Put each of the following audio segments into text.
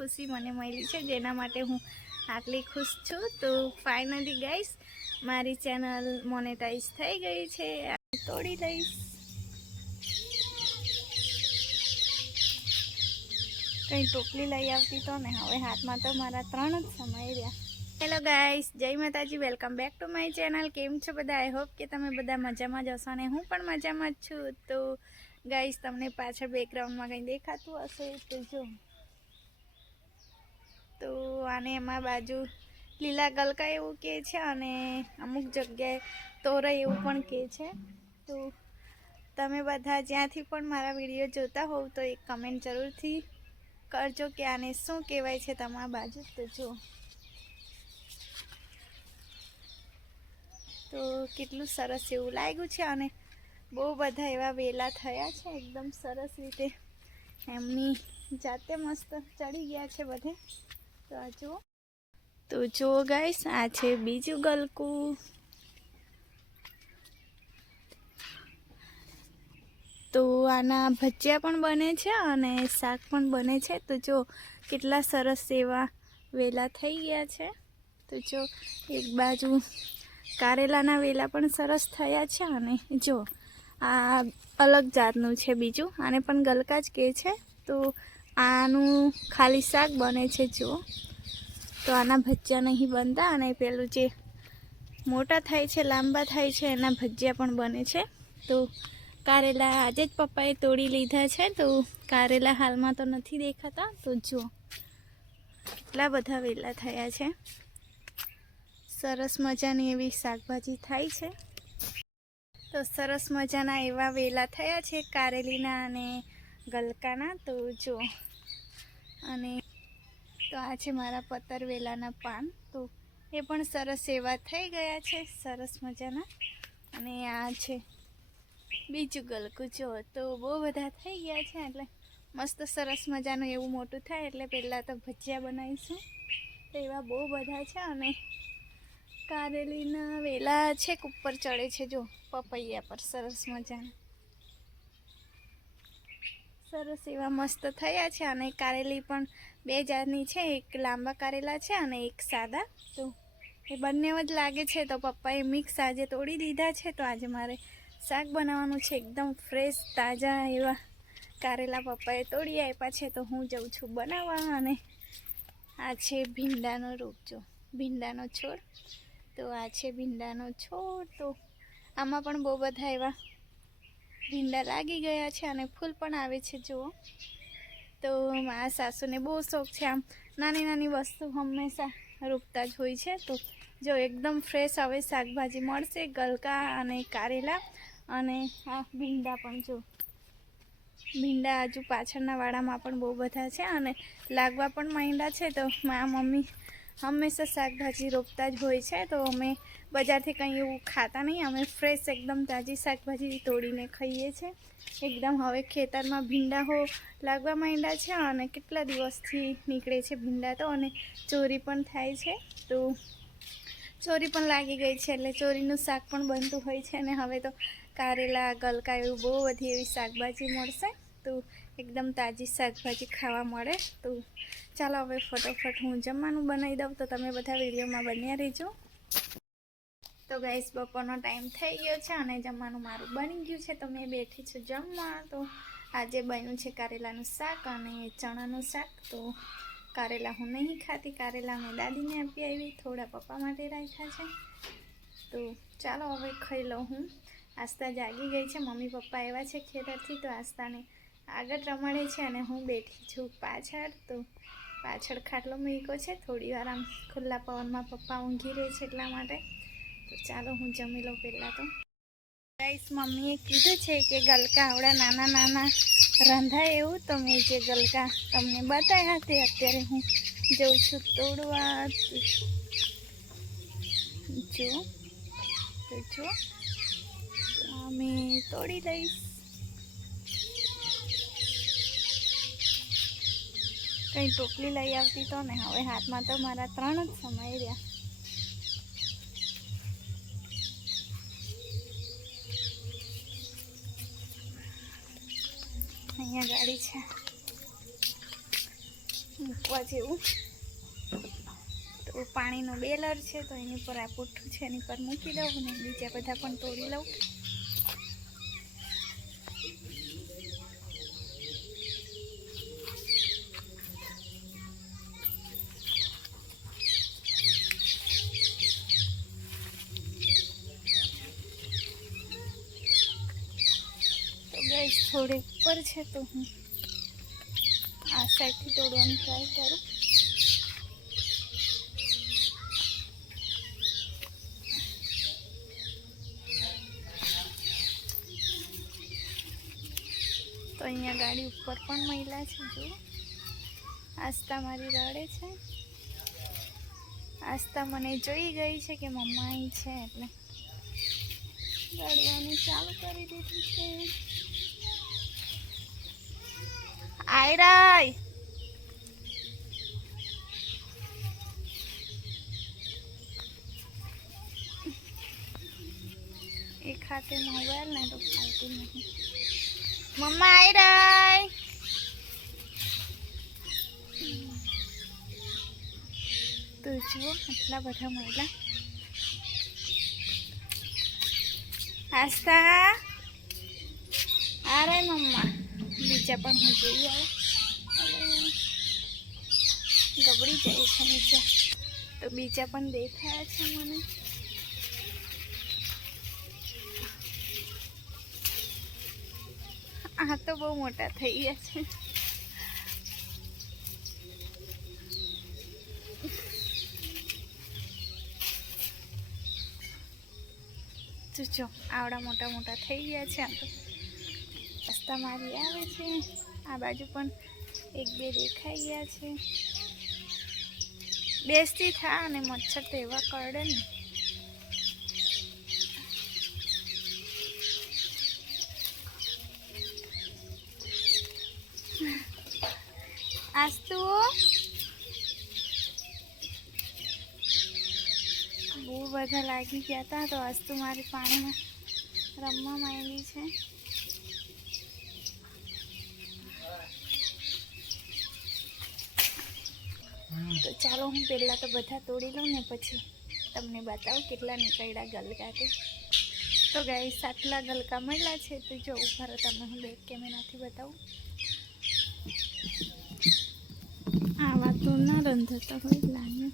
ખુશી મને મળી છે, જેના માટે હું આટલી ખુશ છું। તો ફાઇનલી ગાઈસ મારી ચેનલ મોનેટાઈઝ થઈ ગઈ છે। તોડી લઈશ, કંઈ ટોપલી લઈ આવતી તો ને હવે હાથમાં તો મારા 3 જ સમય રહ્યા। હેલો ગાઈસ, જય માતાજી, welcome back to my channel. કેમ છો બધા? આઈ હોપ કે તમે બધા મજામાં જ હશો અને હું પણ મજામાં જ છું। તો ગાઈસ તમને પાછળ બેકગ્રાઉન્ડમાં કંઈ દેખાતું હશે તો જો, તો આને એમાં બાજુ લીલા ગલકા એવું કહે છે અને અમુક જગ્યાએ તોરઈ એવું પણ કહે છે। તો તમે બધા જ્યાંથી પણ મારા વિડીયો જોતા હોવ તો એક કમેન્ટ જરૂરથી કરજો કે આને શું કહેવાય છે તમારા બાજુ। તો જો, તો કેટલું સરસ એવું લાગ્યું છે અને બહુ બધા એવા વેલા થયા છે, એકદમ સરસ રીતે એમની જાતે મસ્ત ચડી ગયા છે બધે। તો આ જુઓ, તો જુઓ ગાઈસ, આ છે બીજું ગલકું। તો આના ભજીયા પણ બને છે અને શાક પણ બને છે। તો જો કેટલા સરસ એવા વેલા થઈ ગયા છે। તો જો એક બાજુ કારેલાના વેલા પણ સરસ થયા છે અને જો આ અલગ જાતનું છે બીજું, આને પણ ગલકા જ કહે છે। તો આનું ખાલી શાક બને છે જો, તો આના ભજીયા નહીં બનતા અને પેલું જે મોટા થાય છે, લાંબા થાય છે, એના ભજીયા પણ બને છે। તો કારેલા આજે જ પપ્પાએ તોડી લીધા છે, તો કારેલા હાલમાં તો નથી દેખાતા। તો જો કેટલા બધા વેલા થયા છે, સરસ મજાની એવી શાકભાજી થાય છે। તો સરસ મજાના એવા વેલા થયા છે કારેલીના અને ગલકાના। તો જો, અને તો આ છે મારા પતર વેલાના પાન, તો એ પણ સરસ એવા થઈ ગયા છે, સરસ મજાના। અને આ છે બીજું ગલકું, જો તો બહુ બધા થઈ ગયા છે, એટલે મસ્ત સરસ મજાનું એવું મોટું થાય એટલે પહેલાં તો ભજીયા બનાવીશું। તો એવા બહુ બધા છે અને કારેલીના વેલા છેક ઉપર ચડે છે જો પપૈયા પર, સરસ મજાના સરસ એવા મસ્ત થયા છે। અને કારેલી પણ બે જાતની છે, એક લાંબા કારેલા છે અને એક સાદા। તો એ બંને જ લાગે છે, તો પપ્પાએ મિક્સ આજે તોડી દીધા છે। તો આજે મારે શાક બનાવવાનું છે, એકદમ ફ્રેશ તાજા એવા કારેલા પપ્પાએ તોડી આપ્યા છે, તો હું જઉં છું બનાવવા। અને આ છે ભીંડાનો રોપ, જો ભીંડાનો છોડ, તો આ છે ભીંડાનો છોડ। તો આમાં પણ બહુ બધા એવા ભીંડા લાગી ગયા છે અને ફૂલ પણ આવે છે જુઓ। તો મારા સાસુને બહુ શોખ છે આમ નાની નાની વસ્તુ હંમેશા રોપતા જ હોય છે। તો જો એકદમ ફ્રેશ હવે શાકભાજી મળશે, ગલકા અને કારેલા અને આ ભીંડા પણ, જો ભીંડા હજુ પાછળના વાડામાં પણ બહુ બધા છે અને લાગવા પણ માંડ્યા છે। તો મારા મમ્મી હંમેશા શાકભાજી રોપતા જ હોય છે, તો અમે બજારથી કંઈ એવું ખાતા નહીં, અમે ફ્રેશ એકદમ તાજી શાકભાજી તોડીને ખાઈએ છીએ। એકદમ હવે ખેતરમાં ભીંડા લાગવા માંડ્યા છે અને કેટલા દિવસથી નીકળે છે ભીંડા તો, અને ચોરી પણ થાય છે। તો ચોરી પણ લાગી ગઈ છે એટલે ચોરીનું શાક પણ બનતું હોય છે। અને હવે તો કારેલા, ગલકા એવું બહુ બધી એવી શાકભાજી મળશે, તો એકદમ તાજી શાકભાજી ખાવા મળે। તો ચાલો હવે ફટોફટ હું જમવાનું બનાવી દઉં, તો તમે બધા વિડીયોમાં બન્યા રહેજો। તો ગાઈસ બપોરનો ટાઈમ થઈ ગયો છે અને જમવાનું મારું બની ગયું છે, તો મેં બેઠી છું જમવા। તો આજે બન્યું છે કારેલાનું શાક અને ચણાનું શાક। તો કારેલા હું નહીં ખાતી, કારેલા મેં દાદીને આપી આવી, થોડા પપ્પા માટે રાખ્યા છે। તો ચાલો હવે ખાઈ લઉં હું। આસ્તા જાગી ગઈ છે, મમ્મી પપ્પા આવ્યા છે ખેતરથી, તો આસ્તાને આગળ રમાડે છે અને હું બેઠી છું પાછળ। તો પાછળ ખાટલો મૂક્યો છે, થોડી વાર આમ ખુલ્લા પવનમાં પપ્પા ઊંઘી રહે છે એટલા માટે। તો ચાલો હું જમી લઉં પહેલાં તો। ગાઈસ મમ્મીએ કીધું છે કે ગલકા આવડા નાના નાના રંધાય એવું, તો મેં જે ગલકા તમને બતાવ્યા તે અત્યારે હું જઉં છું તોડવા। જો અમે તોડી લઈશ, કંઈ ટોપલી લઈ આવતી તો ને હવે હાથમાં તો મારા 3 જ સમય રહ્યા। અહીંયા ગાડી છે, મૂકવા જેવું. તો પાણીનો બેલર છે તો એની પર આ પુઠ્ઠું છે એની પર મૂકી દઉં અને બીજા બધા પણ તોડી લઉં. ગેસ થોડે ઉપર છે તો હું આ સાઈડથી તોડવાનું ટ્રાય કરું. તો અહીંયા ગાડી ઉપર પણ મહિલા છે. જો આસ્થા મારી રડે છે. આસ્થા મને જોઈ ગઈ છે કે મમ્મા અહીં છે એટલે રડવાનું ચાલુ કરી દીધું છે. આયરાય એક હાથે મોબાઈલ ને તો ફાલતું નહીં. મમ્મા આયરાય તો જુઓ આટલા બધા મહિલા. આસ્થા અરે મમ્મા બીજા પણ હું જોઈ આવું. ગબડી જાય છે નીચે તો બીજા પણ દેખાયા છે મને. આ તો બહુ મોટા થઈ ગયા છે. જો આવડા મોટા મોટા થઈ ગયા છે. આ તો રસ્તા મારી આવે છે. આ બાજુ પણ એક બે દેખાઈ ગયા છે. બેસતી થા અને મચ્છર તો એવા કરડે ને. આસ્તુ બહુ બધા લાગી ગયા હતા તો આસ્તુ મારી પાણીમાં રમવા માંડી છે. તો ચાલો હું પહેલાં તો બધા તોડી લઉં ને પછી તમને બતાવું કેટલા નીકળ્યા ગલકા તે. તો ગાઈસ આટલા ગલકા મળ્યા છે તો જો ઉપર તમને હું બેક કેમેરાથી બતાવું. આવા તો ના રંધતા હોય લાગે.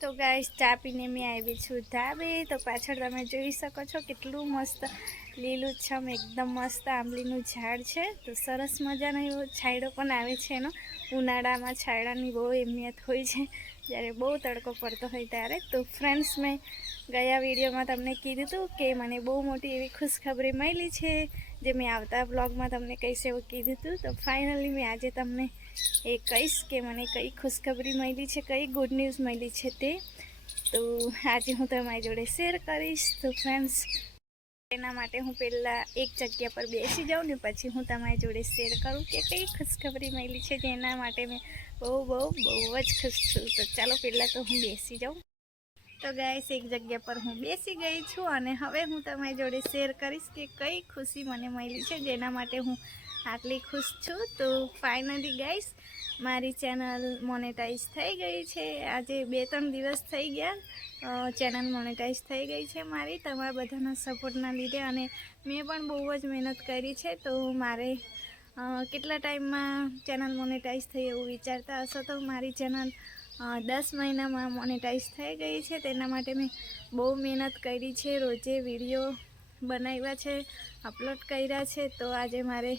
તો ગાઈસ ચા પીને મેં આવી છું ધાબે. તો પાછળ તમે જોઈ શકો છો કેટલું મસ્ત લીલુંછમ એકદમ મસ્ત આંબલીનું ઝાડ છે. તો સરસ મજાનો એવો છાંયડો પણ આવે છે એનો. ઉનાળામાં છાંયડાની બહુ અહેમિયત હોય છે જ્યારે બહુ તડકો પડતો હોય ત્યારે. તો ફ્રેન્ડ્સ મેં ગયા વિડીયોમાં તમને કીધું હતું કે મને બહુ મોટી એવી ખુશખબરી મળી છે જે મેં આવતા બ્લોગમાં તમને કહીશ એવું કીધું હતું. તો ફાઇનલી મેં આજે તમને એ કહીશ કે મને કઈ ખુશખબરી મળી છે, કઈ ગુડ ન્યૂઝ મળી છે તે. તો આજે હું તમારી જોડે શેર કરીશ. તો ફ્રેન્ડ્સ એના માટે હું પહેલાં એક જગ્યા પર બેસી જાઉં ને પછી હું તમારી જોડે શેર કરું કે કઈ ખુશખબરી મળી છે જેના માટે મેં બહુ જ ખુશ છું. તો ચાલો પહેલાં તો હું બેસી જાઉં. તો ગાઈસ એક જગ્યા પર હું બેસી ગઈ છું અને હવે હું તમારી જોડે શેર કરીશ કે કઈ ખુશી મને મળી છે જેના માટે હું આટલી ખુશ છું. તો ફાઇનલી ગાઈસ મારી ચેનલ મોનેટાઈઝ થઈ ગઈ છે. આજે 2-3 દિવસ થઈ ગયા ચેનલ મોનેટાઈઝ થઈ ગઈ છે મારી તમારા બધાના સપોર્ટના લીધે. અને મેં પણ બહુ જ મહેનત કરી છે. તો મારે કેટલા ટાઈમમાં ચેનલ મોનેટાઈઝ થઈ એવું વિચારતા હશો તો મારી ચેનલ 10 મહિનામાં મોનેટાઈઝ થઈ ગઈ છે. તેના માટે મેં બહુ મહેનત કરી છે. રોજે વિડીયો બનાવ્યા છે, અપલોડ કર્યા છે. તો આજે મારે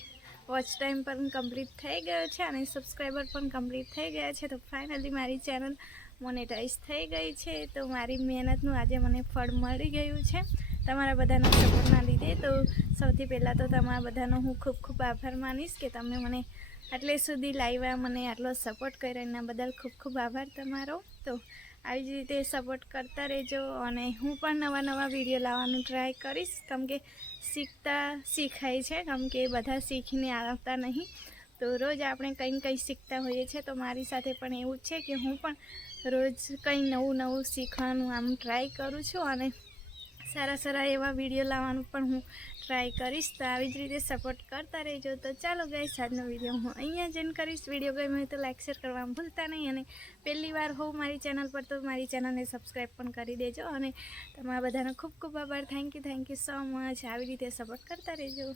વોચ ટાઈમ પણ કમ્પ્લીટ થઈ ગયો છે અને સબસ્ક્રાઈબર પણ કમ્પ્લીટ થઈ ગયા છે. તો ફાઇનલી મારી ચેનલ મોનેટાઈઝ થઈ ગઈ છે. તો મારી મહેનતનું આજે મને ફળ મળી ગયું છે તમારા બધાના સપોર્ટના લીધે. તો સૌથી પહેલાં તો તમારા બધાનો હું ખૂબ આભાર માનીશ કે તમે મને આટલે સુધી લાવ્યા, મને આટલો સપોર્ટ કર્યો એના બદલ ખૂબ આભાર તમારો. તો આવી જ રીતે સપોર્ટ કરતા રહેજો અને હું પણ નવા વિડીયો લાવવાનું ટ્રાય કરીશ. કેમ કે શીખાય છે, કેમ કે બધા શીખીને આવતા નહીં. તો રોજ આપણે કંઈ શીખતા હોઈએ છીએ. તો મારી સાથે પણ એવું જ છે કે હું પણ રોજ કંઈ નવું શીખવાનું આમ ટ્રાય કરું છું અને સારા એવા વિડીયો લાવવાનું પણ હું ટ્રાય કરીશ. તો આવી જ રીતે સપોર્ટ કરતા રહેજો. તો ચાલો ગાઈસ, આજનો વિડીયો હું અહીંયા જ એન્ડ કરીશ. વિડીયો ગમ્યો હોય તો લાઈક શેર કરવાનું ભૂલતા નહીં, અને પહેલી વાર હોવ મારી ચેનલ પર તો મારી ચેનલને સબસ્ક્રાઈબ પણ કરી દેજો. અને તમારા બધાનો ખૂબ ખૂબ આભાર. Thank you so much. આવી રીતે સપોર્ટ કરતા રહેજો.